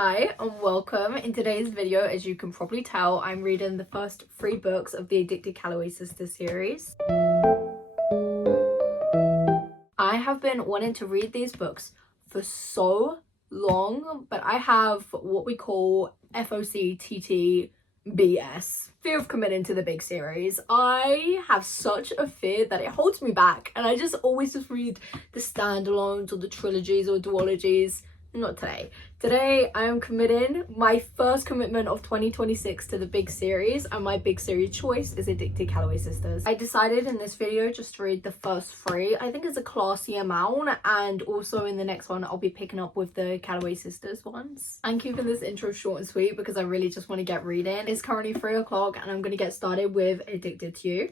Hi and welcome. In today's video, as you can probably tell, I'm reading the first 3 books of the Addicted Calloway Sisters series. I have been wanting to read these books for so long, but I have what we call FOCTT BS, fear of committing to the big series. I have such a fear that it holds me back, and I just always read the standalones or the trilogies or duologies. Not today. Today I am committing my first commitment of 2026 to the big series, and my big series choice is Addicted Calloway Sisters. I decided in this video just to read the first 3. I think it's a classy amount, and also in the next one I'll be picking up with the Calloway Sisters ones. I'm keeping this intro short and sweet because I really just want to get reading. It's currently 3 o'clock and I'm going to get started with Addicted to You.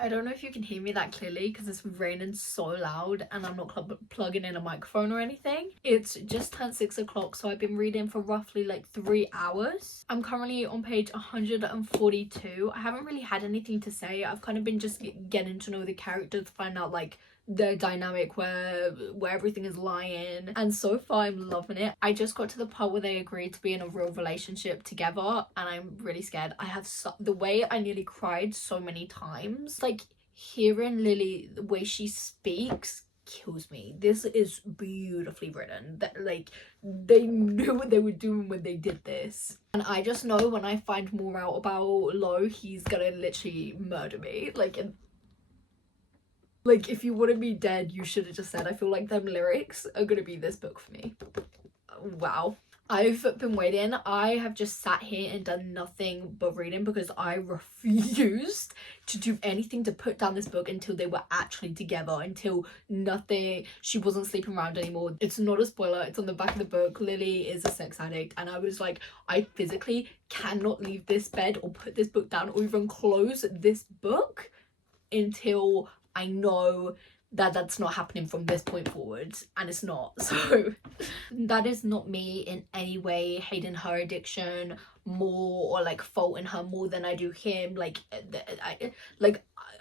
I don't know if you can hear me that clearly because it's raining so loud and I'm not plugging in a microphone or anything. It's just turned 6 o'clock, so I've been reading for roughly like 3 hours. I'm currently on page 142. I haven't really had anything to say. I've kind of been just getting to know the characters, find out like the dynamic where everything is lying, and so far I'm loving it. I just got to the part where they agreed to be in a real relationship together and I'm really scared. I have the way I nearly cried so many times. Like, hearing Lily, the way she speaks kills me. This is beautifully written. That, like, they knew what they were doing when they did this, and I just know when I find more out about Lo, he's gonna literally murder me. Like, if you wanted me dead, you should have just said. I feel like them lyrics are gonna be this book for me. Wow. I've been waiting. I have just sat here and done nothing but reading because I refused to do anything to put down this book until they were actually together, until she wasn't sleeping around anymore. It's not a spoiler, it's on the back of the book. Lily is a sex addict, and I was like, I physically cannot leave this bed or put this book down or even close this book until I know that that's not happening from this point forward, and it's not. So that is not me in any way hating her addiction more or like faulting her more than I do him.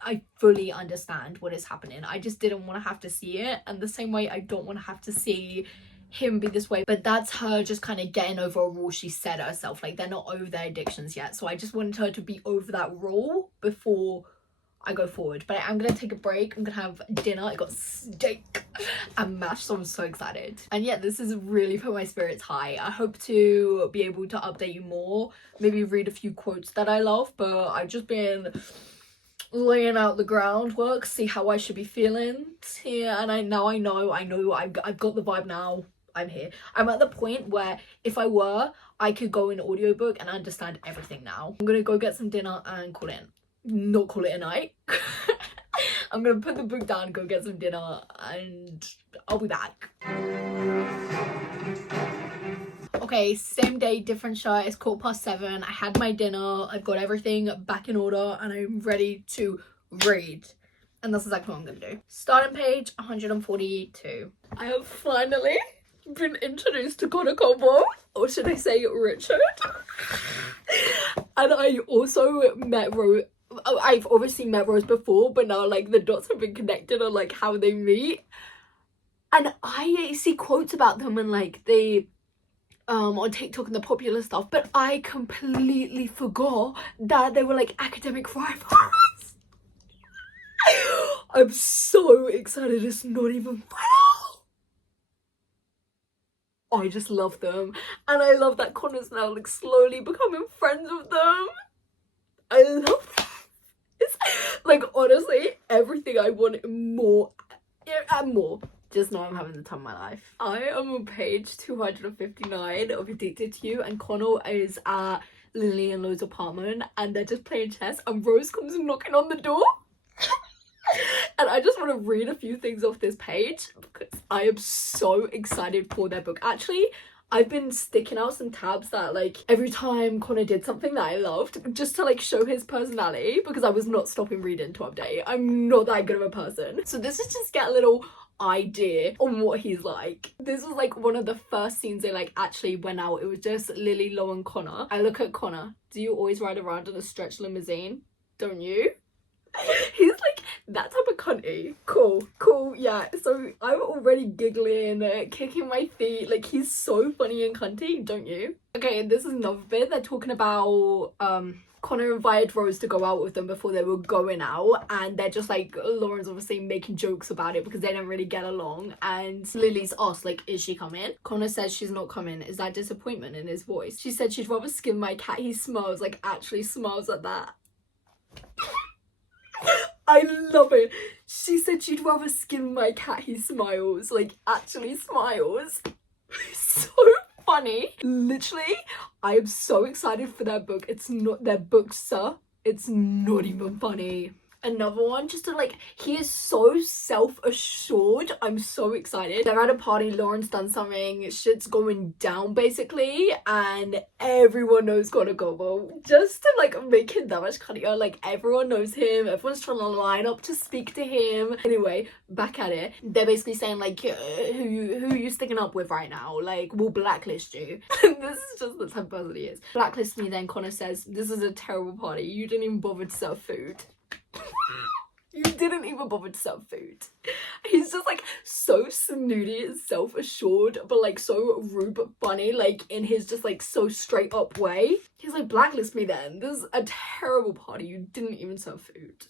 I fully understand what is happening. I just didn't want to have to see it, and the same way I don't want to have to see him be this way. But that's her just kind of getting over a rule she set herself. Like, they're not over their addictions yet, so I just wanted her to be over that rule before I go forward. But I'm gonna take a break. I'm gonna have dinner. I got steak and mash, so I'm so excited. And yeah, this has really put my spirits high. I hope to be able to update you more, maybe read a few quotes that I love, but I've just been laying out the groundwork, see how I should be feeling here. And I know I've got the vibe now. I'm here. I'm at the point where if I were, I could go in audiobook and understand everything now. I'm gonna go get some dinner and call it in. Not call it a night. I'm gonna put the book down, go get some dinner, and I'll be back. Okay, same day, different shirt. It's 7:15. I had my dinner, I've got everything back in order, and I'm ready to read. And that's exactly what I'm gonna do. Starting page 142. I have finally been introduced to Connor Cobo, or should I say Richard? And I also met Rose. I've obviously met Rose before, but now like the dots have been connected on like how they meet. And I see quotes about them and like they on TikTok and the popular stuff, but I completely forgot that they were like academic rivals. I'm so excited, it's not even funny. I just love them, and I love that Connor's now like slowly becoming friends with them. I love that. It's like, honestly, everything I want more and more. Just know I'm having the time of my life. I am on page 259 of Addicted to You, and Connor is at Lily and Lo's apartment and they're just playing chess, and Rose comes knocking on the door. And I just want to read a few things off this page because I am so excited for their book. Actually, I've been sticking out some tabs that like every time Connor did something that I loved, just to like show his personality, because I was not stopping reading to update. I'm not that good of a person. So this is just get a little idea on what he's like. This was like one of the first scenes they like actually went out. It was just Lily, Lo and Connor. I look at Connor. Do you always ride around in a stretch limousine? Don't you? He's like that type of cunty. Cool, yeah. So I'm already giggling, kicking my feet. Like, he's so funny and cunty, don't you? Okay, and this is another bit. They're talking about Connor invited Rose to go out with them before they were going out, and they're just like, Lauren's obviously making jokes about it because they don't really get along, and Lily's asked like, is she coming? Connor says she's not coming. Is that disappointment in his voice? She said she'd rather skin my cat. He smiles, like actually smiles at that. I love it. She said she'd rather skin my cat. He smiles, like actually smiles. So funny. Literally, I am so excited for their book. It's not their book, sir. It's not even funny. Another one, just to like, he is so self-assured. I'm so excited. They're at a party, Lauren's done something, shit's going down basically, and everyone knows Connor Gobo. Just to like make it that much cunnier, like everyone knows him, everyone's trying to line up to speak to him. Anyway, back at it, they're basically saying like, who you sticking up with right now? Like, we'll blacklist you. This is just the type of person he is. Blacklist me, then Connor says, this is a terrible party. You didn't even bother to serve food. You didn't even bother to serve food. He's just like so snooty and self-assured, but like so rude but funny, like in his just like so straight up way. He's like, blacklist me then. This is a terrible party. You didn't even serve food.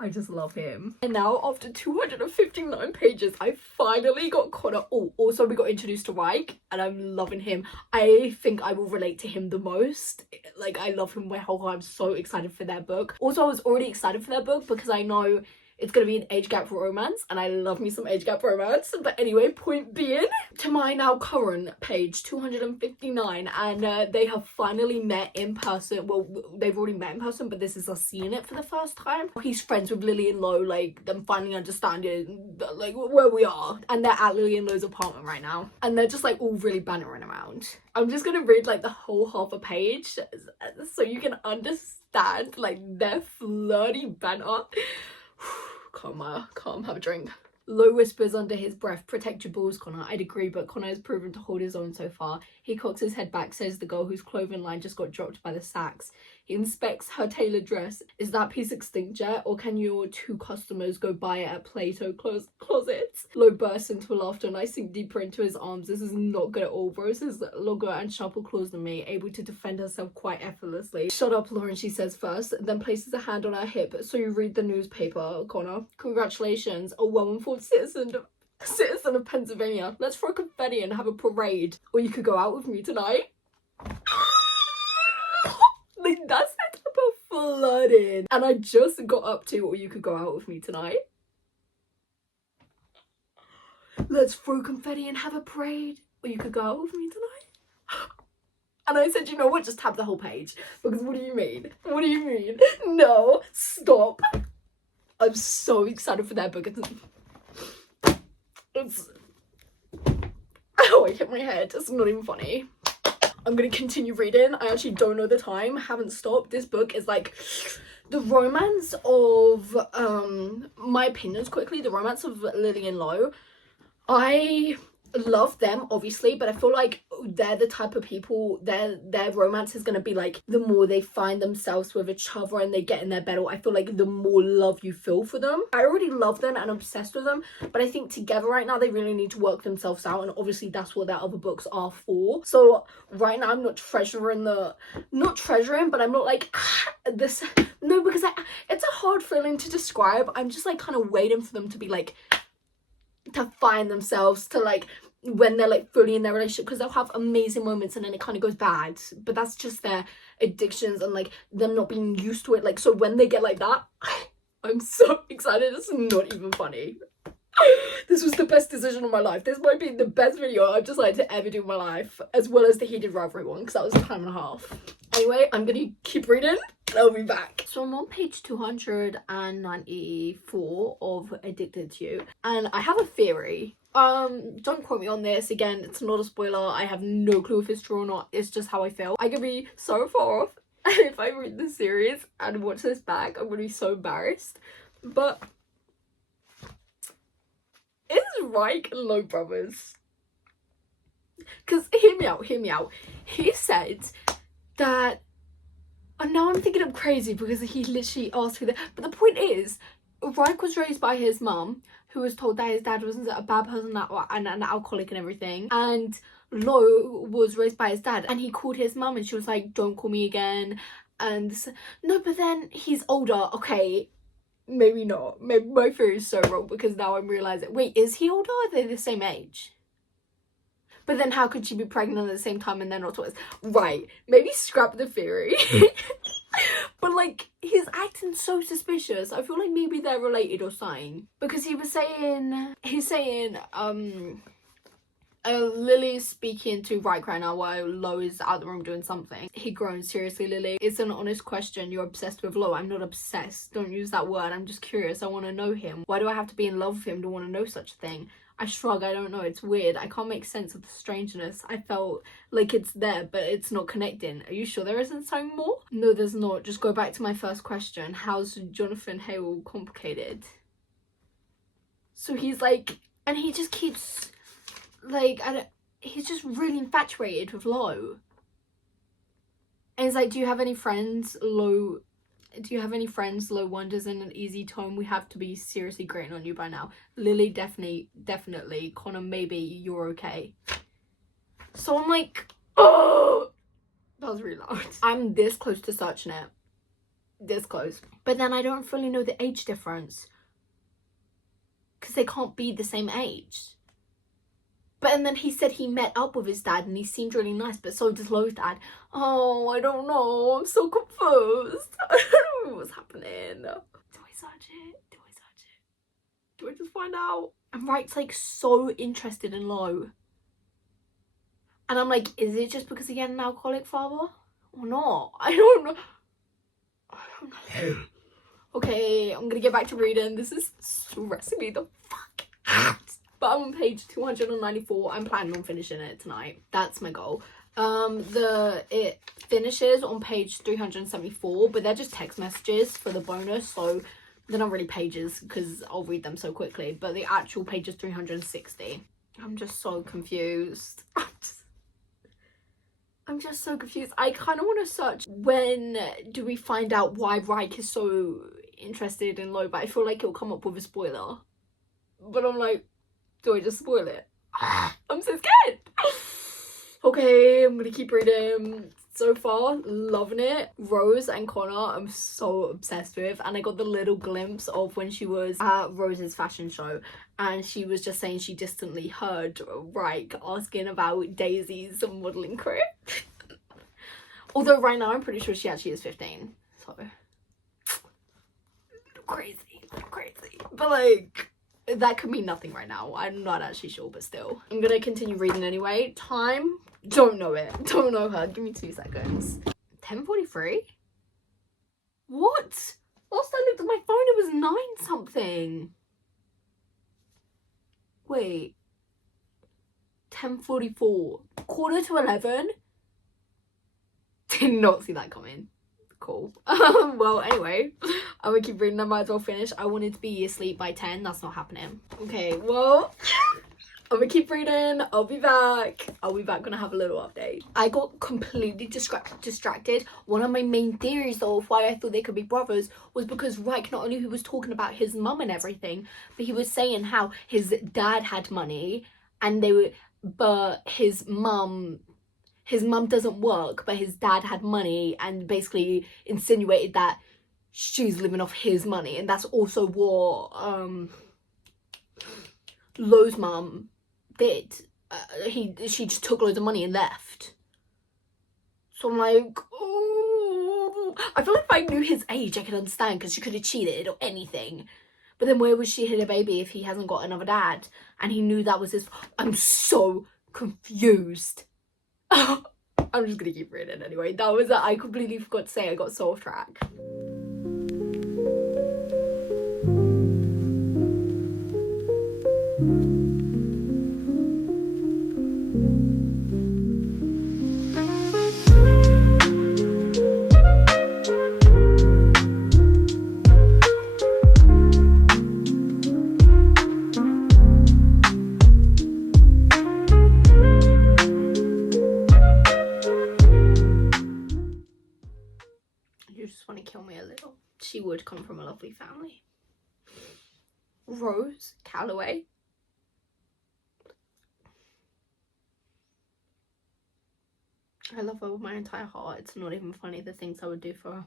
I just love him. And now after 259 pages, I finally got Connor. Oh, also we got introduced to Reich, and I'm loving him. I think I will relate to him the most. Like, I love him my whole heart. I'm so excited for their book. Also, I was already excited for their book because I know it's gonna be an age gap romance, and I love me some age gap romance. But anyway, point being, to my now current page 259, and they have finally met in person. Well, they've already met in person, but this is us seeing it for the first time. He's friends with Lily and Lo, like them finally understanding like where we are, and they're at Lily and Lo's apartment right now, and they're just like all really bantering around. I'm just gonna read like the whole half a page so you can understand like their flirty banter. Calm, have a drink. Lo whispers under his breath, protect your balls, Connor. I'd agree, but Connor has proven to hold his own so far. He cocks his head back, says the girl whose clothing line just got dropped by the sacks. He inspects her tailored dress. Is that piece extinct yet? Or can your two customers go buy it at Plato Closets? Lo bursts into laughter and I sink deeper into his arms. This is not good at all. Rose is longer and sharper claws than me, able to defend herself quite effortlessly. Shut up, Lauren, she says first, then places a hand on her hip. So you read the newspaper, Connor. Congratulations, a well-informed citizen of Pennsylvania. Let's throw confetti and have a parade. Or you could go out with me tonight. Like, that's the type of flirting. And I just got up to, or you could go out with me tonight. Let's throw confetti and have a parade. Or you could go out with me tonight. And I said, you know what, just tab the whole page. Because what do you mean? What do you mean? No, stop. I'm so excited for that book. It's oh, I hit my head. It's not even funny. I'm gonna continue reading. I actually don't know the time. Haven't stopped. This book is like the romance of my opinions quickly. The romance of Lily and Lo. I love them obviously, but I feel like they're the type of people, their romance is going to be like the more they find themselves with each other and they get in their bed, I feel like the more love you feel for them. I already love them and I'm obsessed with them, but I think together right now they really need to work themselves out, and obviously that's what their other books are for. So right now I'm not treasuring, but I'm not like this, no, because it's a hard feeling to describe. I'm just like kind of waiting for them to be like, to find themselves, to like when they're like fully in their relationship, because they'll have amazing moments and then it kind of goes bad, but that's just their addictions and like them not being used to it. Like, so when they get like that, I'm so excited. It's not even funny. This was the best decision of my life. This might be the best video I've decided to ever do in my life, as well as the heated rivalry one, because that was a time and a half. Anyway, I'm gonna keep reading and I'll be back. So I'm on page 294 of Addicted to You, and I have a theory. Don't quote me on this. Again, it's not a spoiler. I have no clue if it's true or not. It's just how I feel. I could be so far off. And if I read this series and watch this back, I'm gonna be so embarrassed. But is Reich and Low brothers? Because hear me out. He said that, and now I'm thinking I'm crazy because he literally asked for that. But the point is, Reich was raised by his mum, who was told that his dad wasn't a bad person and an alcoholic and everything. And Lo was raised by his dad, and he called his mum and she was like, don't call me again. And no, but then he's older. Okay, maybe not. Maybe my theory is so wrong, because now I'm realizing, wait, is he older? Are they the same age? But then how could she be pregnant at the same time and they're not twins? Right, maybe scrap the theory. But like, he's acting so suspicious. I feel like maybe they're related or something, because he's saying Lily's speaking to Reich right now while Lo is out the room doing something. He groans, seriously, Lily, it's an honest question. You're obsessed with Lo. I'm not obsessed. Don't use that word. I'm just curious. I want to know him. Why do I have to be in love with him to want to know such a thing? I shrug. I don't know. It's weird. I can't make sense of the strangeness. I felt like it's there, but it's not connecting. Are you sure there isn't something more? No, there's not. Just go back to my first question. How's Jonathan Hale complicated? So he's like, and he just keeps, like, he's just really infatuated with Lo. And he's like, do you have any friends? Lo wonders in an easy tone. We have to be seriously grating on you by now. Lily, definitely. Connor, maybe you're okay. So I'm like, oh, that was really loud. I'm this close to searching it. This close. But then I don't fully know the age difference, because they can't be the same age. And then he said he met up with his dad and he seemed really nice, but so does Lo's dad. Oh, I don't know. I'm so confused. I don't know what's happening. Do I search it? Do I just find out? And Reich's like so interested in Lo. And I'm like, is it just because he had an alcoholic father? Or not? I don't know. Okay, I'm gonna get back to reading. This is stressing me the fuck out. But I'm on page 294. I'm planning on finishing it tonight. That's my goal. It finishes on page 374, but they're just text messages for the bonus, so they're not really pages because I'll read them so quickly. But the actual page is 360. I'm just so confused. I'm just so confused. I kind of want to search, when do we find out why Reich is so interested in Lo, but I feel like it'll come up with a spoiler. But I'm like, do I just spoil it? I'm so scared. Okay, I'm gonna keep reading. So far, loving it. Rose and Connor, I'm so obsessed with. And I got the little glimpse of when she was at Rose's fashion show, and she was just saying she distantly heard Reich asking about Daisy's modelling career. Although right now I'm pretty sure she actually is 15. So crazy. But like, that could mean nothing right now. I'm not actually sure, but still. I'm gonna continue reading anyway. Time, don't know it. Don't know her. Give me 2 seconds. 10:43? What? Last I looked at my phone, it was 9 something. Wait. 10:44. 10:45? Did not see that coming. Cool. Well, anyway, I'm gonna keep reading. I might as well finish. I wanted to be asleep by 10. That's not happening. Okay, well, I'm gonna keep reading. I'll be back. Gonna have a little update. I got completely distracted. One of my main theories though of why I thought they could be brothers was because Reich, not only he was talking about his mum and everything, but he was saying how his dad had money and but his mum doesn't work, but his dad had money, and basically insinuated that she's living off his money. And that's also what Lo's mum did. She just took loads of money and left. So I'm like, oh, I feel like if I knew his age I could understand, because she could have cheated or anything. But then where would she hid a baby if he hasn't got another dad? And he knew that was his... I'm so confused. I'm just gonna keep reading anyway. That was it. I completely forgot to say. I got so off track. You just want to kill me a little. She would come from a lovely family. Rose Calloway. I love her with my entire heart. It's not even funny the things I would do for her.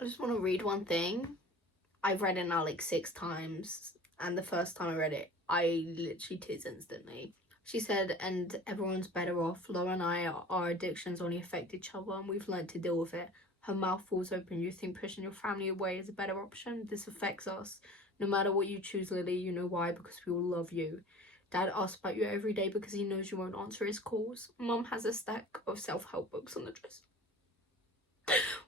I just want to read one thing. I've read it now like 6 times, and the first time I read it, I literally tears instantly. She said, and everyone's better off. Laura and I, our addictions only affect each other, and we've learned to deal with it. Her mouth falls open. You think pushing your family away is a better option? This affects us. No matter what you choose, Lily, you know why? Because we all love you. Dad asks about you every day because he knows you won't answer his calls. Mum has a stack of self-help books on the dresser.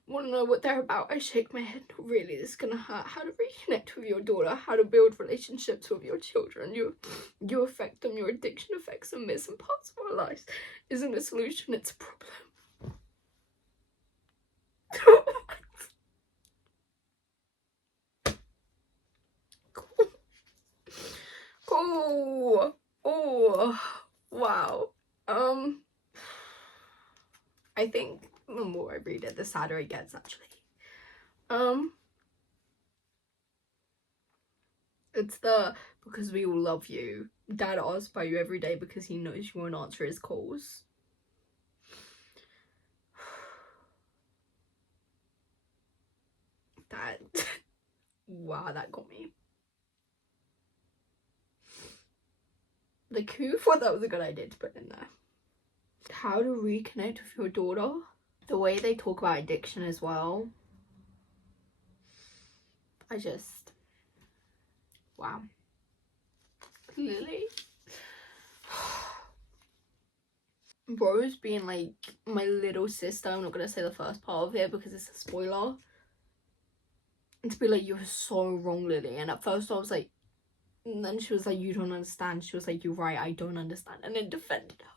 Want to know what they're about? I shake my head. No, really, this is gonna hurt. How to reconnect with your daughter, how to build relationships with your children. You affect them, your addiction affects them. Missing parts of our lives isn't a solution, it's a problem. Oh, wow. I think the more I read it, the sadder it gets, actually. It's the because we all love you. Dad asks about you every day because he knows you won't answer his calls. That wow, that got me. Like, who thought that was a good idea to put in there? How to reconnect with your daughter. The way they talk about addiction as well. I just... wow. Lily. Rose being like my little sister. I'm not going to say the first part of it because it's a spoiler. And to be like, you were so wrong, Lily. And at first I was like... and then she was like, you don't understand. She was like, you're right, I don't understand. And then defended her.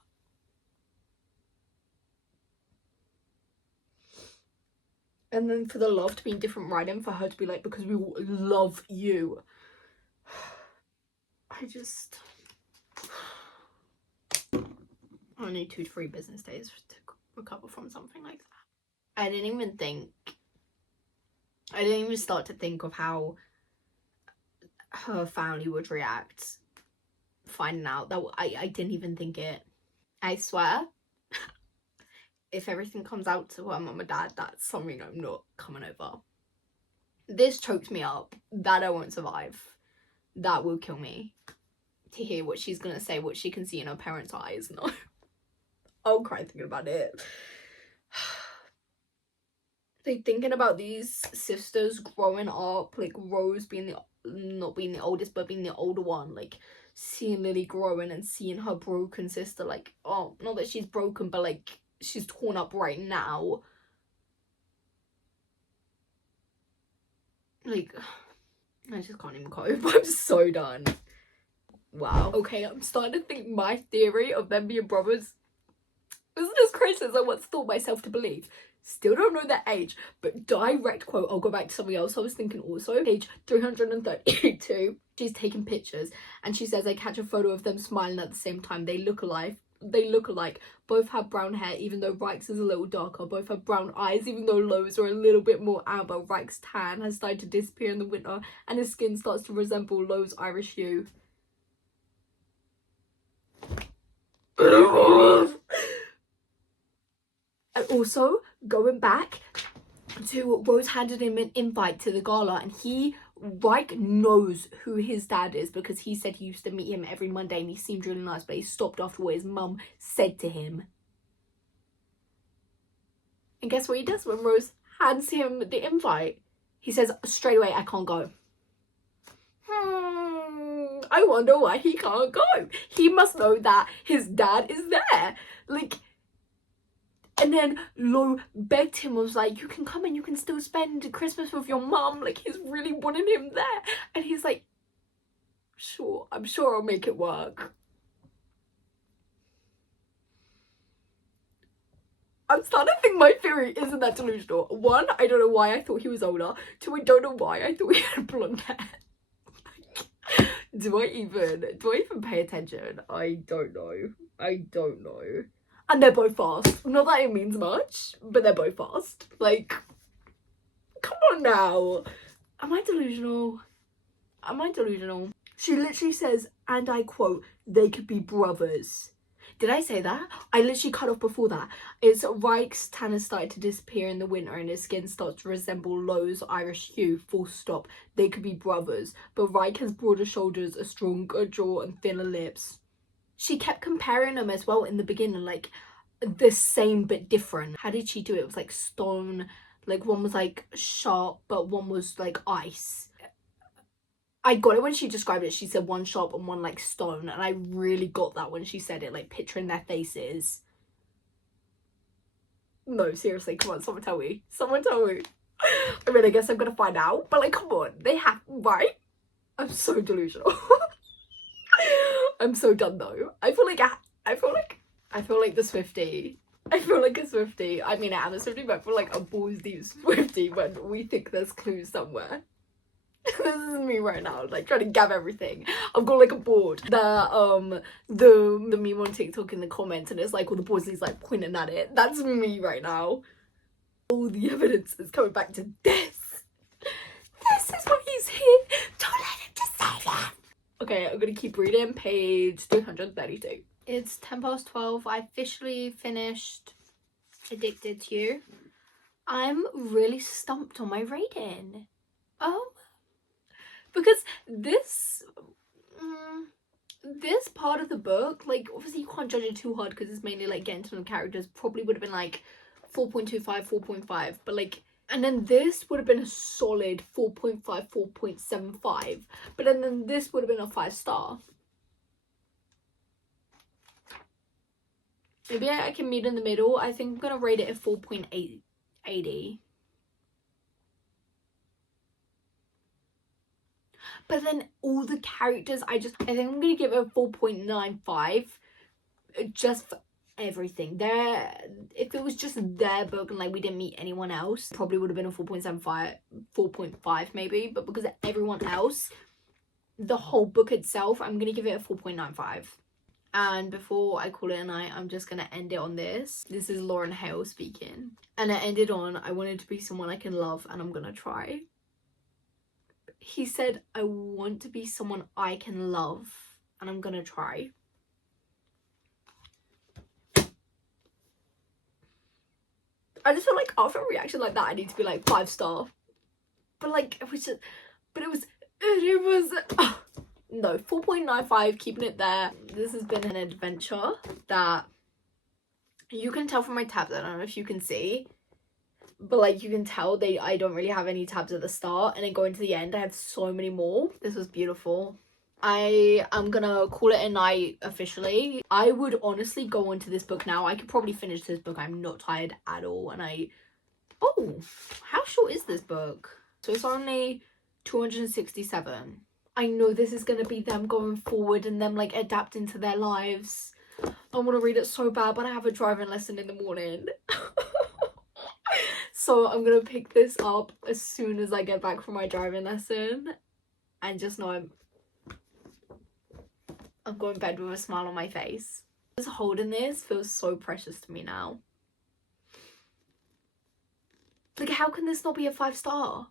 And then for the love to be in different writing, for her to be like, because we will love you. I just... I need 2 to 3 business days to recover from something like that. I didn't even start to think of how her family would react finding out that I didn't even think it. I swear, if everything comes out to her mum and dad, that's something I'm not coming over. This choked me up. That I won't survive. That will kill me. To hear what she's gonna say, what she can see in her parents' eyes. No. I'll cry thinking about it. Like, thinking about these sisters growing up, like Rose being not being the oldest but being the older one, like seeing Lily growing and seeing her broken sister, like, oh, not that she's broken, but like she's torn up right now. Like, I just can't even cope. I'm so done. Wow. Okay, I'm starting to think my theory of them being brothers isn't as crazy as I once thought myself to believe. Still don't know their age, but direct quote, I'll go back to something else I was thinking also. Page 332, she's taking pictures and she says, I catch a photo of them smiling at the same time. They look alike. Both have brown hair, even though Reich's is a little darker. Both have brown eyes, even though Lowe's are a little bit more amber. Reich's tan has started to disappear in the winter and his skin starts to resemble Lowe's Irish hue. And also, going back to Rose handed him an invite to the gala, and Reich knows who his dad is because he said he used to meet him every Monday and he seemed really nice, but he stopped after what his mum said to him. And guess what he does when Rose hands him the invite? He says straight away, I can't go. I wonder why he can't go. He must know that his dad is there. Like, and then Lo begged him, was like, you can come and you can still spend Christmas with your mum. Like, he's really wanting him there. And he's like, sure, I'm sure I'll make it work. I'm starting to think my theory isn't that delusional. One, I don't know why I thought he was older. Two, I don't know why I thought he had blonde hair. Do I even pay attention? I don't know. And they're both fast. Not that it means much, but they're both fast. Like, come on now. Am I delusional? She literally says, and I quote, they could be brothers. Did I say that? I literally cut off before that. It's Reich's tan has started to disappear in the winter and his skin starts to resemble Lowe's Irish hue, full stop. They could be brothers, but Reich has broader shoulders, a stronger jaw and thinner lips. She kept comparing them as well in the beginning, like the same but different. How did she do it? It was like stone, like one was like sharp, but one was like ice. I got it when she described it. She said one sharp and one like stone, and I really got that when she said it, like picturing their faces. No, seriously, come on, someone tell me. I mean, I guess I'm gonna find out, but like, come on, they have, right? I'm so delusional. I'm so done though. I feel like the Swiftie. I feel like a Swiftie. I mean, I am a Swiftie, but I feel like a balls deep Swiftie when we think there's clues somewhere. This is me right now, like trying to gather everything. I've got like a board that the meme on TikTok in the comments, and it's like all the boys is like pointing at it. That's me right now. All the evidence is coming back to this. This is why he's here. Don't let him just say that. Okay, I'm gonna keep reading page 332. It's 10:12. I officially finished Addicted to You. I'm really stumped on my rating. Because this part of the book, like, obviously you can't judge it too hard because it's mainly like getting to know the characters, probably would have been like 4.25, 4.5, but like, and then this would have been a solid 4.5, 4.75, but then this would have been a 5-star. Maybe I can meet in the middle. I think I'm gonna rate it at 4.80. But then all the characters, I think I'm gonna give it a 4.95, just for everything. If it was just their book and like we didn't meet anyone else, probably would have been a 4.75, 4.5 maybe. But because of everyone else, the whole book itself, I'm gonna give it a 4.95. And before I call it a night, I'm just gonna end it on this. This is Lauren Hale speaking, and I ended on, I wanted to be someone I can love, and I'm gonna try. He said, I want to be someone I can love, and I'm gonna try. I just feel like after a reaction like that, I need to be like 5-star. But like, it was no, 4.95, keeping it there. This has been an adventure that you can tell from my tabs. I don't know if you can see, but like you can tell I don't really have any tabs at the start, and then going to the end I have so many more. This was beautiful. I am gonna call it a night officially. I would honestly go on to this book now. I could probably finish this book. I'm not tired at all. And how short is this book? So it's only 267. I know this is gonna be them going forward and them like adapting to their lives. I want to read it so bad, but I have a driving lesson in the morning. So I'm gonna pick this up as soon as I get back from my driving lesson, and just know I'm going to bed with a smile on my face. Just holding this feels so precious to me now. Like, how can this not be a 5-star?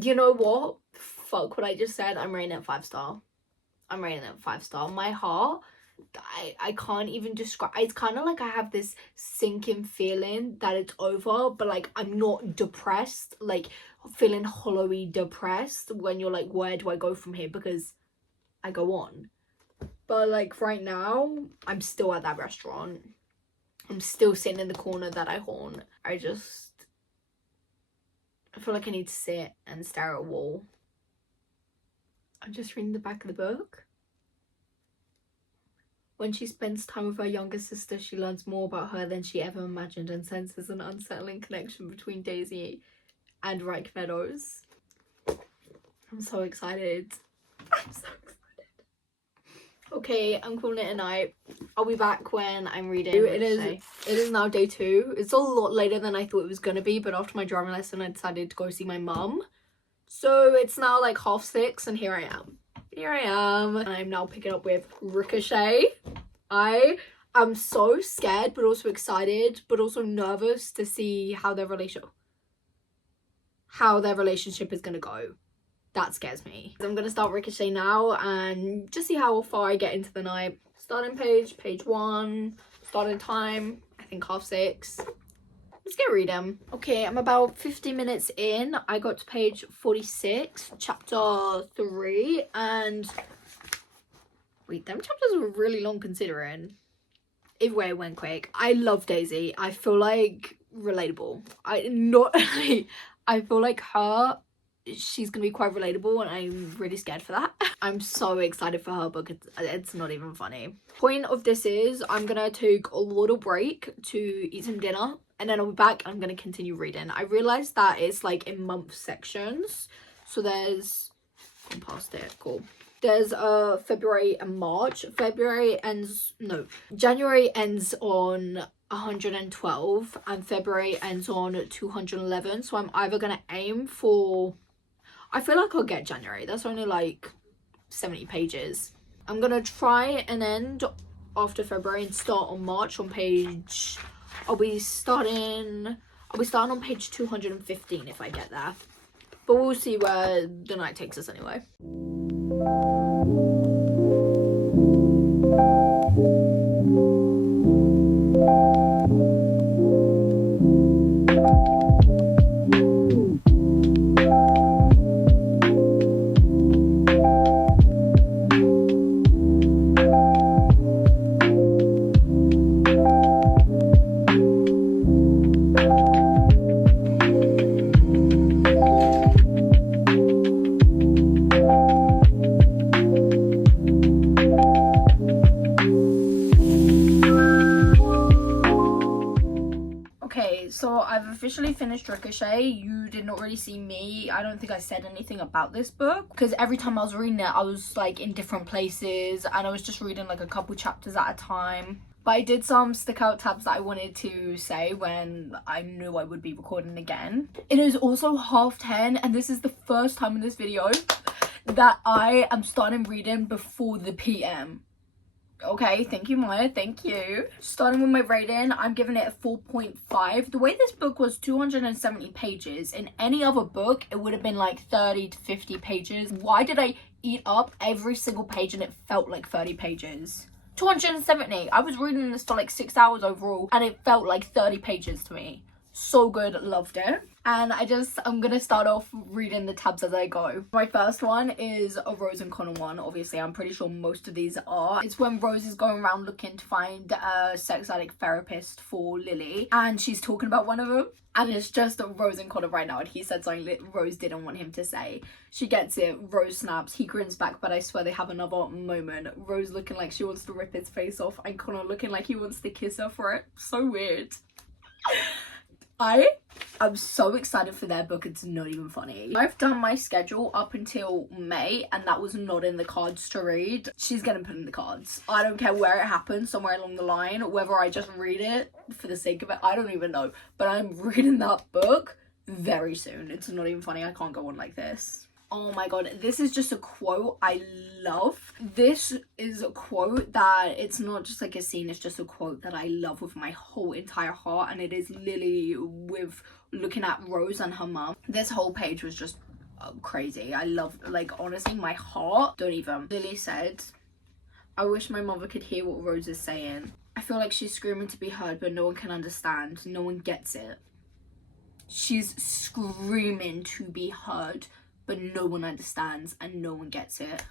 You know what? Fuck what I just said. I'm rating it 5-star. My heart, I can't even describe. It's kind of like I have this sinking feeling that it's over, but like I'm not depressed, like feeling hollowy depressed when you're like, where do I go from here? Because I go on. But like right now, I'm still at that restaurant. I'm still sitting in the corner that I haunt. I feel like I need to sit and stare at a wall. I'm just reading the back of the book. When she spends time with her younger sister, she learns more about her than she ever imagined and senses an unsettling connection between Daisy and Reich Meadows. I'm so excited. I'm so excited. Okay, I'm calling it a night. I'll be back when I'm reading. It is now day 2. It's a lot later than I thought it was gonna be, but after my driving lesson I decided to go see my mum. So it's now like 6:30 and here I am. And I'm now picking up with Ricochet. I am so scared but also excited but also nervous to see how their relationship is gonna go. That scares me. I'm gonna start Ricochet now and just see how far I get into the night. Starting page 1, starting time, I think 6:30. Let's get reading. Okay, I'm about 50 minutes in. I got to page 46, chapter 3, and wait, them chapters were really long considering. Either way, it went quick. I love Daisy. I feel like relatable. I feel like she's gonna be quite relatable and I'm really scared for that. I'm so excited for her book. It's not even funny. Point of this is I'm gonna take a little break to eat some dinner and then I'll be back and I'm gonna continue reading. I realized that it's like in month sections, so there's gone past it. Cool. There's February and March. January ends on 112 and February ends on 211, so I'm either gonna aim for, I feel like I'll get January. That's only like 70 pages. I'm gonna try and end after February and start on March on page, I'll be starting on page 215 if I get there, but we'll see where the night takes us anyway. So I've officially finished Ricochet. You did not really see me. I don't think I said anything about this book because every time I was reading it I was like in different places and I was just reading like a couple chapters at a time. But I did some stick out tabs that I wanted to say when I knew I would be recording again. It is also 10:30 and this is the first time in this video that I am starting reading before the PM. Okay, thank you, Maya, thank you. Starting with my rating, I'm giving it a 4.5. The way this book was 270 pages, in any other book, it would have been like 30 to 50 pages. Why did I eat up every single page and it felt like 30 pages? 270. I was reading this for like 6 hours overall and it felt like 30 pages to me. So good, loved it. And I'm gonna start off reading the tabs as I go. My first one is a Rose and Connor one. Obviously I'm pretty sure most of these are. It's when Rose is going around looking to find a sex addict therapist for Lily and she's talking about one of them and it's just Rose and Connor right now and he said something that Rose didn't want him to say. She gets it, Rose snaps, he grins back, but I swear they have another moment. Rose looking like she wants to rip his face off and Connor looking like he wants to kiss her for it. So weird. I'm so excited for their book, it's not even funny. I've done my schedule up until May and that was not in the cards to read. She's gonna put in the cards. I don't care where it happens, somewhere along the line, whether I just read it for the sake of it, I don't even know. But I'm reading that book very soon. It's not even funny, I can't go on like this. Oh my god, this is just a quote I love. This is a quote that it's not just like a scene, it's just a quote that I love with my whole entire heart, and it is Lily with looking at Rose and her mum. This whole page was just crazy. I love, like, honestly, my heart don't even. Lily said, I wish my mother could hear what Rose is saying. I feel like she's screaming to be heard, but no one can understand. No one gets it. She's screaming to be heard, but no one understands and no one gets it.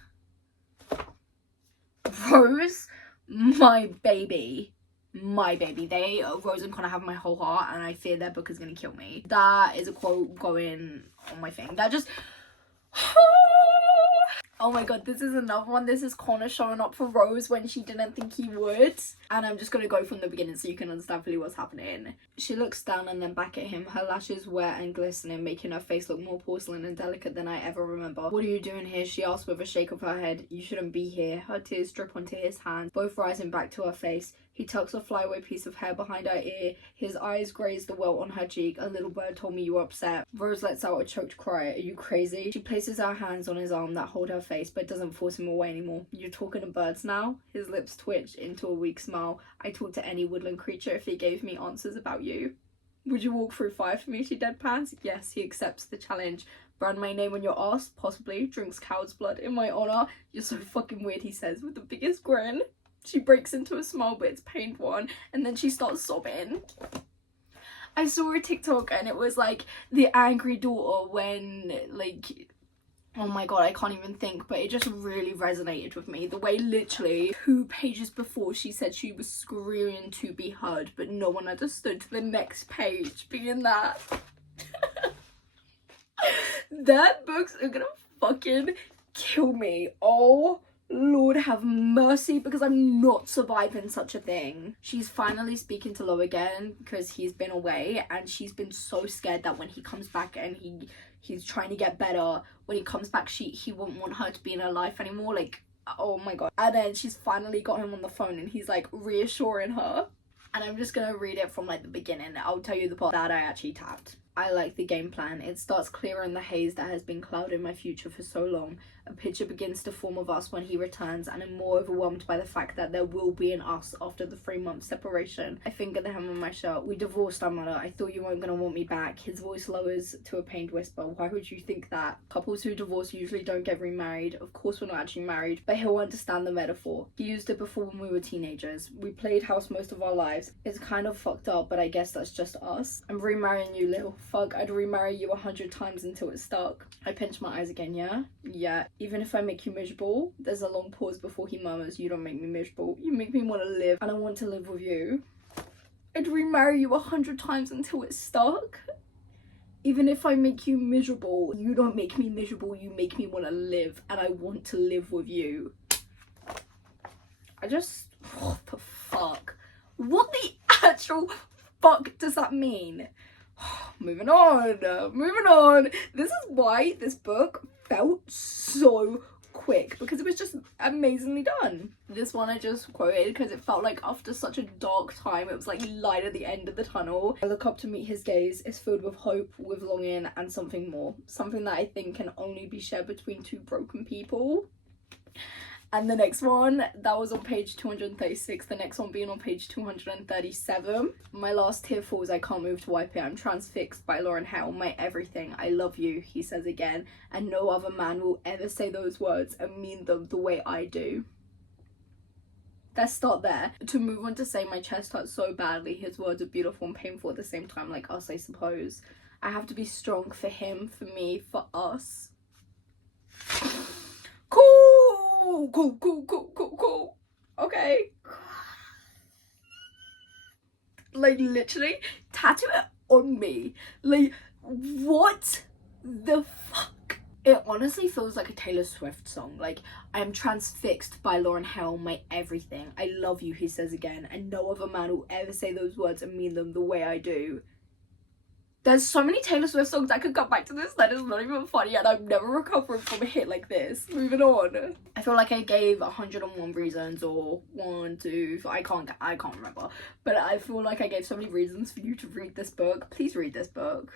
Rose, my baby. my baby. Rose and Connor have my whole heart, and I fear their book is gonna kill me. That is a quote going on my thing. That just oh my god, this is another one. This is Connor showing up for Rose when she didn't think he would. And I'm just going to go from the beginning so you can understand fully what's happening. She looks down and then back at him, her lashes wet and glistening, making her face look more porcelain and delicate than I ever remember. What are you doing here? She asked with a shake of her head. You shouldn't be here. Her tears drip onto his hands, both rising back to her face. He tucks a flyaway piece of hair behind her ear. His eyes graze the welt on her cheek. A little bird told me you were upset. Rose lets out a choked cry. Are you crazy? She places her hands on his arm that hold her face but doesn't force him away anymore. You're talking to birds now? His lips twitch into a weak smile. I talk to any woodland creature if he gave me answers about you. Would you walk through fire for me? She deadpans. Yes, he accepts the challenge. Brand my name on your ass? Possibly. Drinks cow's blood in my honor? You're so fucking weird, he says with the biggest grin. She breaks into a smile, but it's pained one, and then she starts sobbing. I saw a TikTok and it was like the angry daughter when, like, oh my god, I can't even think, but it just really resonated with me. The way literally 2 pages before she said she was screaming to be heard, but no one understood, to the next page being that. That books are gonna fucking kill me. Oh Lord have mercy, because I'm not surviving such a thing. She's finally speaking to Lo again because he's been away, and she's been so scared that when he comes back and he's trying to get better, when he comes back he won't want her to be in her life anymore. Like, oh my god. And then she's finally got him on the phone and he's like reassuring her. And I'm just gonna read it from like the beginning. I'll tell you the part that I actually tapped. I like the game plan. It starts clearing the haze that has been clouding my future for so long. A picture begins to form of us when he returns, and I'm more overwhelmed by the fact that there will be an us after the 3-month separation. I finger the hem of my shirt. We divorced, I mutter. I thought you weren't gonna want me back. His voice lowers to a pained whisper. Why would you think that? Couples who divorce usually don't get remarried. Of course we're not actually married, but he'll understand the metaphor. He used it before when we were teenagers. We played house most of our lives. It's kind of fucked up, but I guess that's just us. I'm remarrying you, little fuck. I'd remarry you 100 times until it's stuck. I pinch my eyes again. Yeah. Even if I make you miserable. There's a long pause before he murmurs, you don't make me miserable. You make me want to live, and I want to live with you. I'd remarry you 100 times until it's stuck. Even if I make you miserable, you don't make me miserable. You make me want to live, and I want to live with you. What the fuck? What the actual fuck does that mean? Moving on. This is why this book felt so quick, because it was just amazingly done. This one I just quoted because it felt like after such a dark time, it was like light at the end of the tunnel. I look up to meet his gaze. It's filled with hope, with longing, and something more. Something that I think can only be shared between 2 broken people. And the next one, that was on page 236, the next one being on page 237. My last tear falls, I can't move to wipe it. I'm transfixed by Lauren Hale, my everything. I love you, he says again, and no other man will ever say those words and mean them the way I do. Let's start there. To move on to say my chest hurts so badly, his words are beautiful and painful at the same time, like us, I suppose. I have to be strong for him, for me, for us. Cool. Okay. Like, literally, tattoo it on me. Like, what the fuck? It honestly feels like a Taylor Swift song. Like, I am transfixed by Lauren Hale, my everything. I love you, he says again, and no other man will ever say those words and mean them the way I do. There's so many Taylor Swift songs I could come back to this that is not even funny, and I'm never recovering from a hit like this. Moving on. I feel like I gave 101 reasons, or 1, 2, I can't remember. But I feel like I gave so many reasons for you to read this book. Please read this book.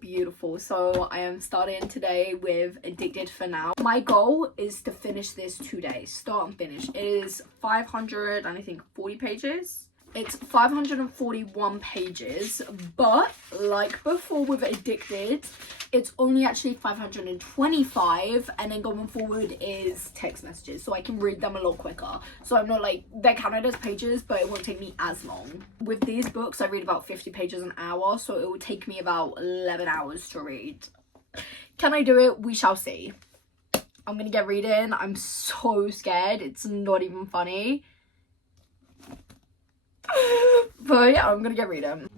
Beautiful. So I am starting today with Addicted for now. My goal is to finish this today. Start and finish. It is 500 and I think 40 pages. It's 541 pages, but like before with Addicted, it's only actually 525, and then going forward is text messages, so I can read them a lot quicker. So I'm not like, they're counted as pages, but it won't take me as long. With these books, I read about 50 pages an hour, so it will take me about 11 hours to read. Can I do it? We shall see. I'm gonna get reading. I'm so scared. It's not even funny. But yeah, I'm gonna go read them.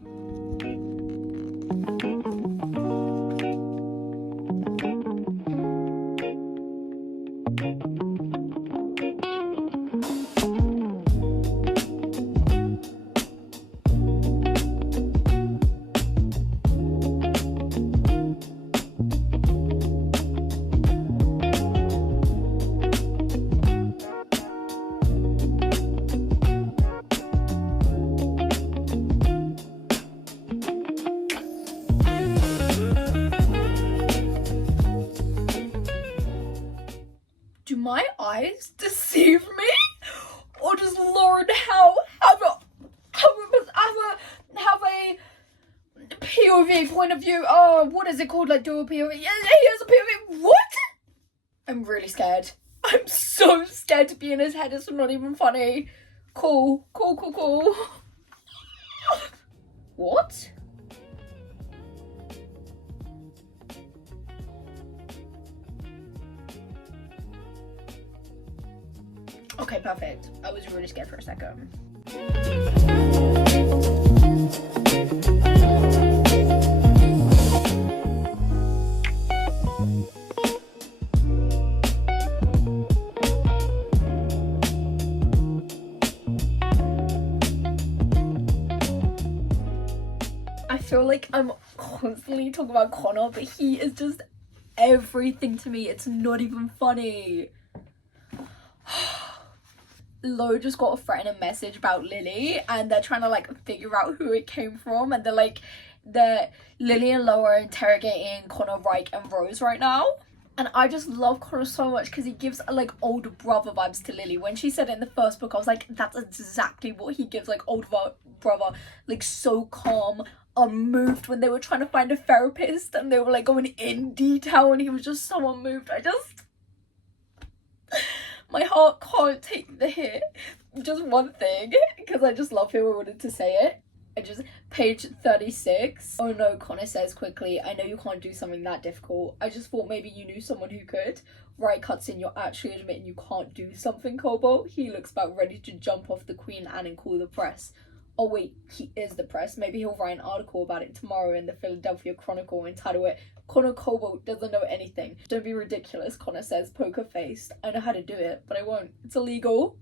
Do my eyes deceive me, or does Lauren have a POV, point of view? Oh, what is it called? Like dual POV? Yeah, he has a POV. What? I'm really scared. I'm so scared to be in his head. It's not even funny. Cool. What? Okay, perfect. I was really scared for a second. I feel like I'm constantly talking about Connor, but he is just everything to me. It's not even funny. Lo just got a threatening message about Lily, and they're trying to like figure out who it came from, and Lily and Lo are interrogating Connor, Reich, and Rose right now. And I just love Connor so much because he gives like older brother vibes to Lily. When she said it in the first book, I was like, that's exactly what he gives, like older brother, like so calm, unmoved. When they were trying to find a therapist and they were like going in detail, and he was just so unmoved. My heart can't take the hit. Just one thing, because I just love him. I wanted to say it. Page 36. Oh no, Connor says quickly, I know you can't do something that difficult. I just thought maybe you knew someone who could. Right, cuts in, you're actually admitting you can't do something, Cobalt. He looks about ready to jump off the Queen Anne and call the press. Oh wait, he is the press. Maybe he'll write an article about it tomorrow in the Philadelphia Chronicle and title it, Connor Cobalt doesn't know anything. Don't be ridiculous, Connor says, poker faced. I know how to do it, but I won't. It's illegal.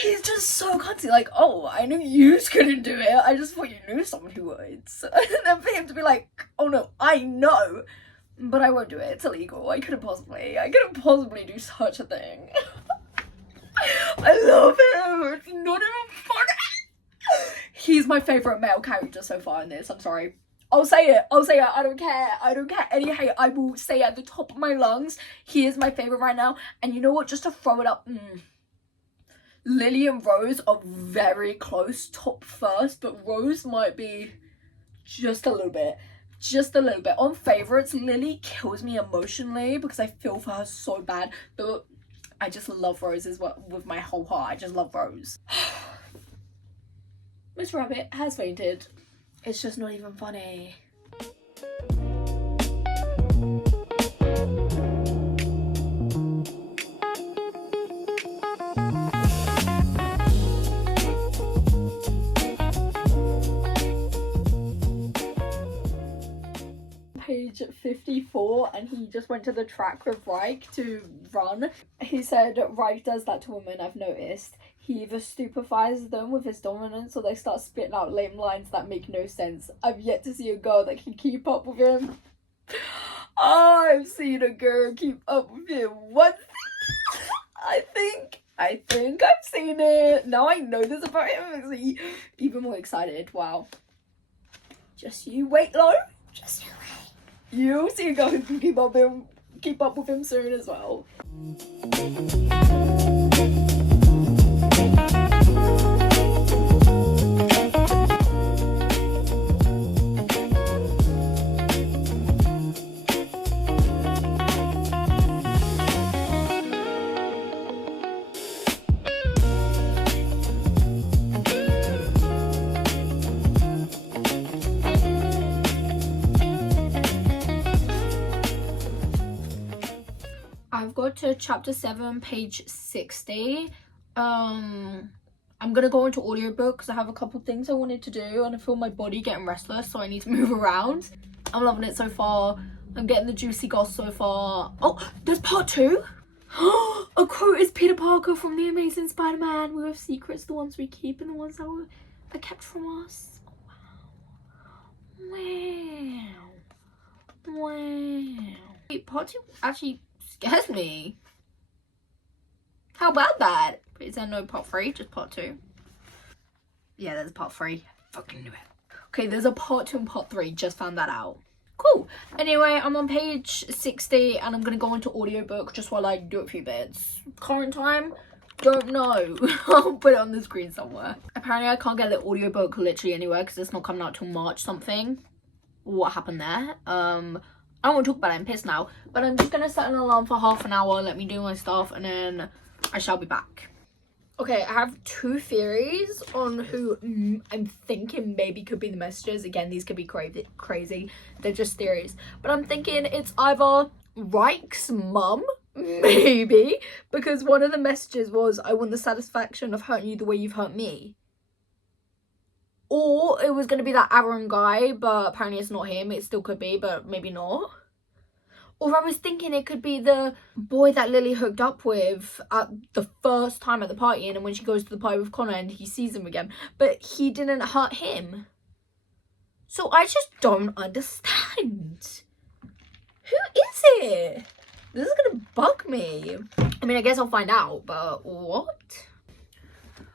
He's just so cunty, like, oh, I knew you couldn't do it. I just thought you knew someone who would. And then for him to be like, oh no, I know, but I won't do it. It's illegal. I couldn't possibly do such a thing. I love him. It's not even funny. He's my favourite male character so far in this. I'm sorry. I'll say it. I don't care. Any hate. I will say it at the top of my lungs. He is my favourite right now. And you know what? Just to throw it up. Lily and Rose are very close, top first. But Rose might be just a little bit. On favourites, Lily kills me emotionally because I feel for her so bad. But I just love Rose as well with my whole heart. I just love Rose. Miss Rabbit has fainted. It's just not even funny. Page 54, and he just went to the track with Reich to run. He said, Reich does that to women, I've noticed. He either stupefies them with his dominance or they start spitting out lame lines that make no sense. I've yet to see a girl that can keep up with him. I've seen a girl keep up with him once. I think I've seen it. Now I know this about him. It makes me even more excited. Wow. Just you wait, Lo. Just you wait. You'll see a girl who can keep up with him soon as well. I've got to chapter 7, page 60. I'm gonna go into audiobook because I have a couple things I wanted to do and I feel my body getting restless, so I need to move around. I'm loving it so far. I'm getting the juicy goss so far. Oh, there's part 2. A quote is Peter Parker from The Amazing Spider-Man. We have secrets, the ones we keep and the ones that are kept from us. Wow. Wow. Wait, part 2 actually scares me. How about that? Is there no part 3? Just part 2? Yeah, there's a part 3. Fucking knew it. Okay, there's a part 2 and part 3. Just found that out. Cool. Anyway, I'm on page 60 and I'm going to go into audiobook just while I do a few bits. Current time? Don't know. I'll put it on the screen somewhere. Apparently I can't get the audiobook literally anywhere because it's not coming out till March something. What happened there? I don't want to talk about it. I'm pissed now. But I'm just going to set an alarm for half an hour. Let me do my stuff and then I shall be back. Okay, I have 2 theories on who I'm thinking maybe could be the messages. Again, these could be crazy. They're just theories. But I'm thinking it's either Reich's mum, maybe, because one of the messages was, I want the satisfaction of hurting you the way you've hurt me. Or it was going to be that Aaron guy, but apparently it's not him. It still could be, but maybe not. Or I was thinking it could be the boy that Lily hooked up with at the first time at the party, and then when she goes to the party with Connor and he sees him again, but he didn't hurt him. So I just don't understand. Who is it? This is gonna bug me. I mean, I guess I'll find out, but what?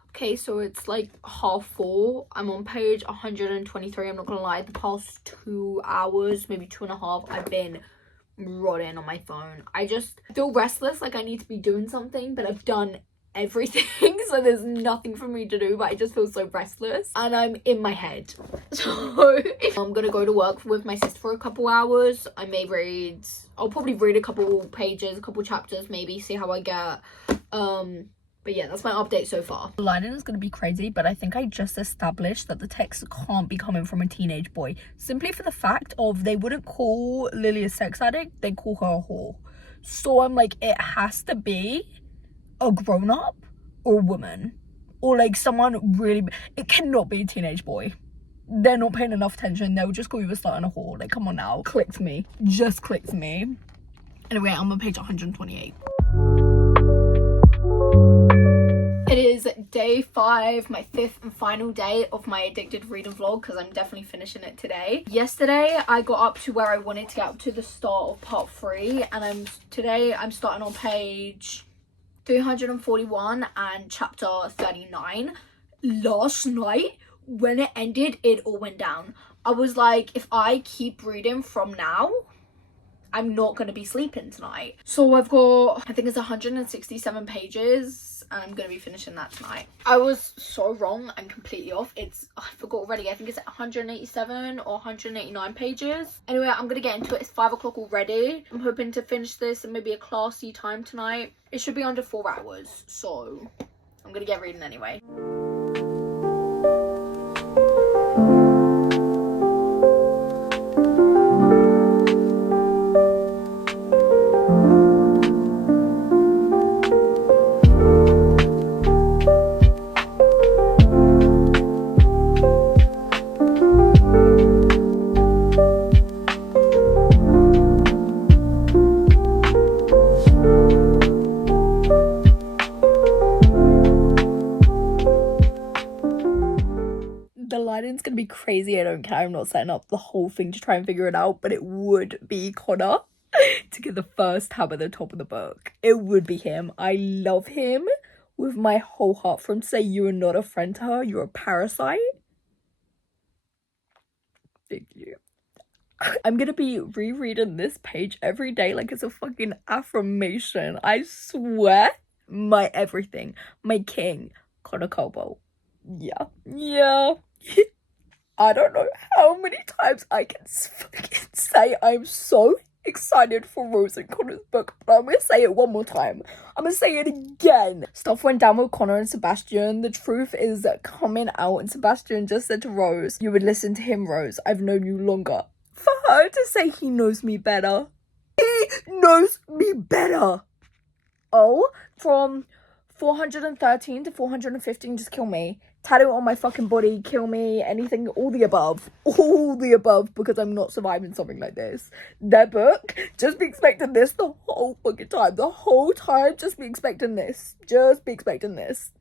Okay, so it's like 4:30. I'm on page 123. I'm not gonna lie, the past 2 hours, maybe 2.5, I've been rotting on my phone. I just feel restless, like I need to be doing something, but I've done everything, so there's nothing for me to do, but I just feel so restless and I'm in my head. So I'm gonna go to work with my sister for a couple hours. I'll probably read a couple pages, a couple chapters, maybe see how I get. But yeah, that's my update so far. The lighting is going to be crazy, but I think I just established that the text can't be coming from a teenage boy. Simply for the fact of they wouldn't call Lily a sex addict, they call her a whore. So I'm like, it has to be a grown-up or a woman. Or like someone really... It cannot be a teenage boy. They're not paying enough attention. They'll just call you a slut and a whore. Like, come on now. Clicked me. Just clicked me. Anyway, I'm on page 128. It is day 5, my 5th and final day of my addicted reading vlog, because I'm definitely finishing it today. Yesterday I got up to where I wanted to get up to, the start of part 3, and today I'm starting on page 341 and chapter 39. Last night when it ended, it all went down. I was like, if I keep reading from now, I'm not going to be sleeping tonight. So I've got, I think it's 167 pages. And I'm going to be finishing that tonight. I was so wrong and completely off. I forgot already. I think it's 187 or 189 pages. Anyway, I'm going to get into it. It's 5 o'clock already. I'm hoping to finish this in maybe a classy time tonight. It should be under 4 hours. So I'm going to get reading anyway. It's gonna be crazy. I don't care. I'm not setting up the whole thing to try and figure it out, but it would be Connor to get the first tab at the top of the book. It would be him. I love him with my whole heart. From say you are not a friend to her, you're a parasite. Thank you. I'm gonna be rereading this page every day like it's a fucking affirmation. I swear. My everything. My king. Connor Calloway. Yeah. I don't know how many times I can fucking say I'm so excited for Rose and Connor's book, but I'm gonna say it one more time. I'm gonna say it again. Stuff went down with Connor and Sebastian. The truth is coming out, and Sebastian just said to Rose, you would listen to him, Rose. I've known you longer. For her to say he knows me better. He knows me better. Oh, from 413 to 415, just kill me. Tattoo it on my fucking body, kill me, anything, all the above, because I'm not surviving something like this. Their book, just be expecting this the whole fucking time, just be expecting this,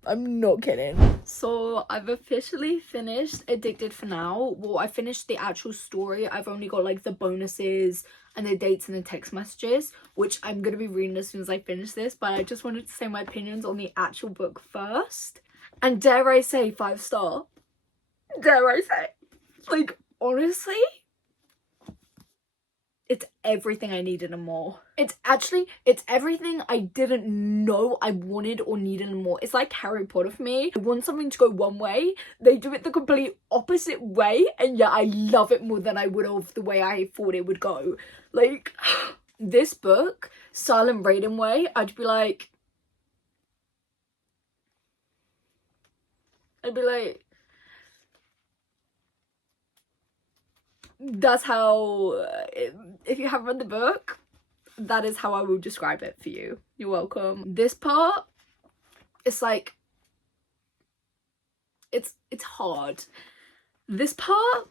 I'm not kidding. So I've officially finished Addicted for now. Well, I finished the actual story. I've only got like the bonuses and the dates and the text messages, which I'm gonna be reading as soon as I finish this, but I just wanted to say my opinions on the actual book first. And dare I say 5-star? Dare I say? Like, honestly, it's everything I needed and more. It's everything I didn't know I wanted or needed and more. It's like Harry Potter for me. I want something to go one way, they do it the complete opposite way, and yeah, I love it more than I would have the way I thought it would go. Like, this book, Silent Raiden way, I'd be like, that's how, if you haven't read the book, that is how I will describe it for you. You're welcome. This part, it's like, it's hard. This part,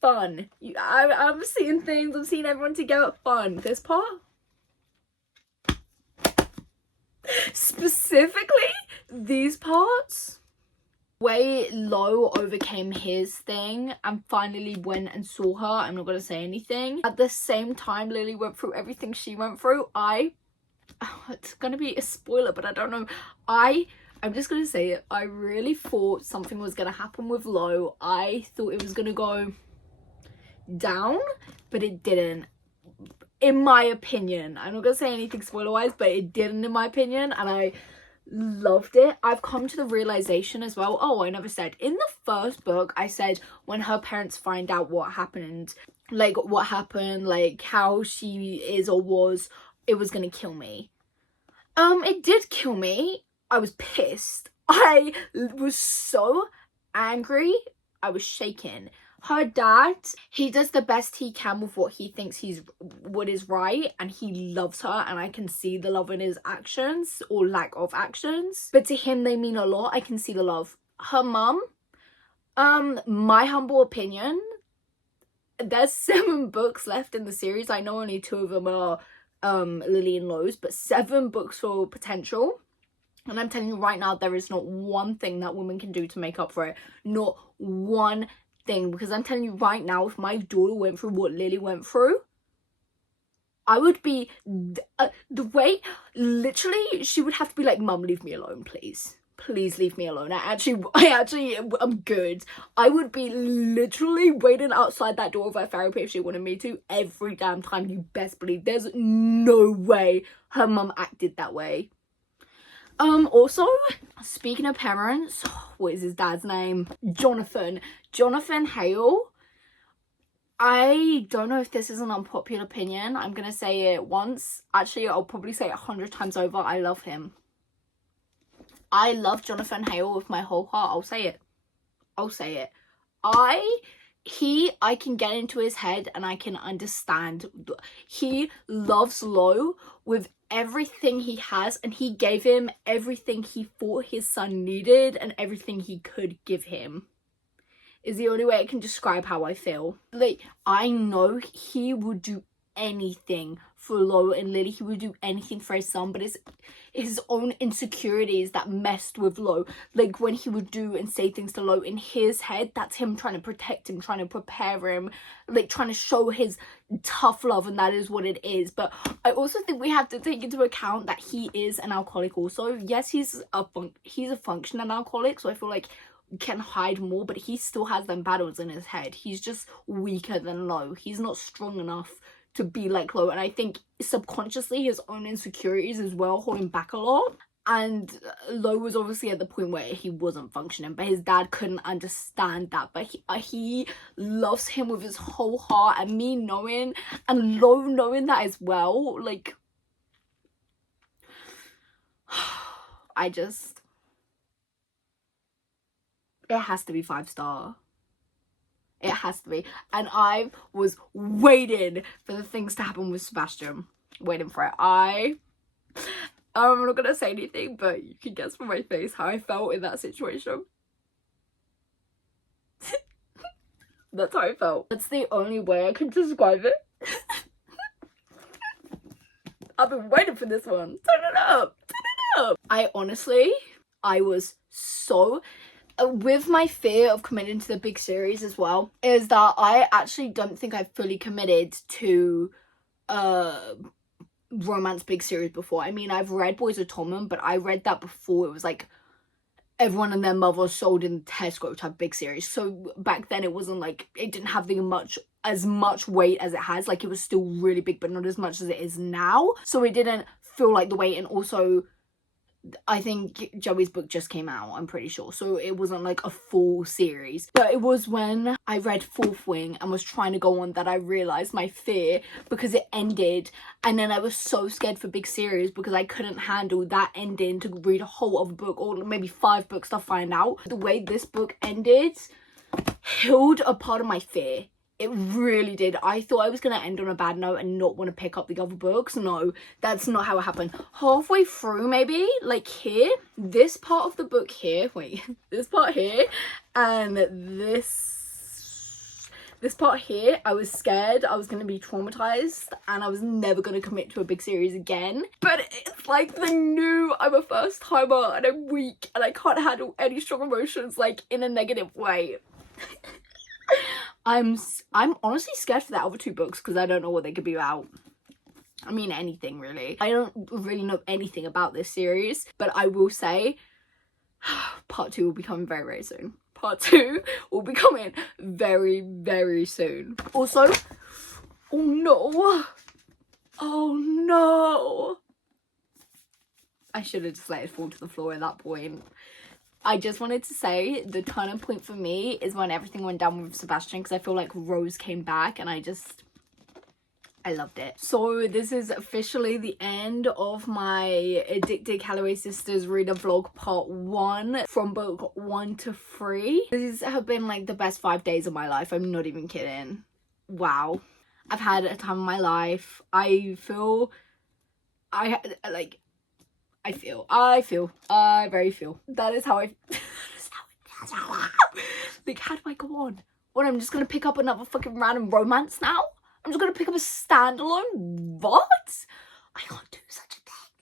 fun. I'm seeing things, I'm seeing everyone together, fun. This part, specifically, these parts, way Lo overcame his thing and finally went and saw her. I'm not gonna say anything. At the same time Lily went through everything she went through, it's gonna be a spoiler, but I don't know, I'm just gonna say it, I really thought something was gonna happen with Lo. I thought it was gonna go down, but it didn't, in my opinion. I'm not gonna say anything spoiler wise, but it didn't in my opinion, and I loved it. I've come to the realization as well, I never said, in the first book I said when her parents find out what happened, like how she is or was, it was gonna kill me. It did kill me. I was pissed. I was so angry. I was shaken. Her dad, he does the best he can with what he thinks what is right, and he loves her, and I can see the love in his actions or lack of actions, but to him they mean a lot. I can see the love. Her mum, my humble opinion, there's 7 books left in the series. I know only 2 of them are Lily and Lo's, but 7 books for potential. And I'm telling you right now, there is not one thing that woman can do to make up for it. Not one thing. Because I'm telling you right now, if my daughter went through what Lily went through, I would be the way, literally, she would have to be like, Mum, leave me alone, please. Please leave me alone. I'm good. I would be literally waiting outside that door of her therapy if she wanted me to every damn time. You best believe. There's no way her mum acted that way. Also, speaking of parents, what is his dad's name? Jonathan Hale. I don't know if this is an unpopular opinion. I'm gonna say it once. Actually, I'll probably say it 100 times over. I love him. I love Jonathan Hale with my whole heart. I'll say it. I can get into his head and I can understand. He loves Lo with everything he has, and he gave him everything he thought his son needed and everything he could give him. Is the only way I can describe how I feel. Like, I know he would do anything for Lo and Lily. He would do anything for his son, but it's his own insecurities that messed with Lo. Like, when he would do and say things to Lo, in his head, that's him trying to protect him, trying to prepare him, like trying to show his tough love, and that is what it is. But I also think we have to take into account that he is an alcoholic also. Yes, he's a functioning alcoholic, so I feel like can hide more, but he still has them battles in his head. He's just weaker than Lo. He's not strong enough to be like Lo, and I think subconsciously his own insecurities as well hold him back a lot. And Lo was obviously at the point where he wasn't functioning, but his dad couldn't understand that. But he loves him with his whole heart, and me knowing and Lo knowing that as well, like, it has to be 5-star. It has to be. And I was waiting for the things to happen with Sebastian. Waiting for it. I'm not gonna say anything, but you can guess from my face how I felt in that situation. That's how I felt. That's the only way I can describe it. I've been waiting for this one. Turn it up. Turn it up. I was so... with my fear of committing to the big series as well, is that I actually don't think I've fully committed to romance big series before. I mean, I've read Boys of Tommen, but I read that before it was like everyone and their mother sold in Tesco type big series. So back then it wasn't like, it didn't have as much weight as it has. Like, it was still really big, but not as much as it is now. So it didn't feel like the weight. And also, I think Joey's book just came out, I'm pretty sure. So it wasn't like a full series. But it was when I read Fourth Wing and was trying to go on that I realised my fear, because it ended. And then I was so scared for big series because I couldn't handle that ending to read a whole other book, or maybe 5 books to find out. The way this book ended healed a part of my fear. It really did. I thought I was going to end on a bad note and not want to pick up the other books. No, that's not how it happened. Halfway through, maybe, like here, this part of the book here, wait, this part here, and this part here, I was scared I was going to be traumatized and I was never going to commit to a big series again. But it's like the new, I'm a first timer and I'm weak and I can't handle any strong emotions, like, in a negative way. I'm honestly scared for the other 2 books because I don't know what they could be about. I mean, anything really. I don't really know anything about this series, but I will say part 2 will be coming very, very soon. Part 2 will be coming very, very soon. Also, oh no, I should have just let it fall to the floor at that point. I just wanted to say the turning point for me is when everything went down with Sebastian, because I feel like Rose came back and I loved it. So this is officially the end of my Addicted Calloway Sisters reader vlog part 1 from book 1 to 3. These have been like the best 5 days of my life. I'm not even kidding. Wow. I've had a time of my life. I very feel. That is how I like, how do I go on? What, I'm just gonna pick up another fucking random romance now? I'm just gonna pick up a standalone? What? I can't do such a thing.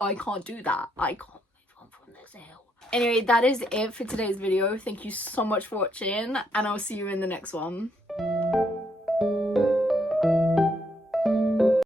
I can't do that. I can't move on from this hill. Anyway, that is it for today's video. Thank you so much for watching, and I'll see you in the next one.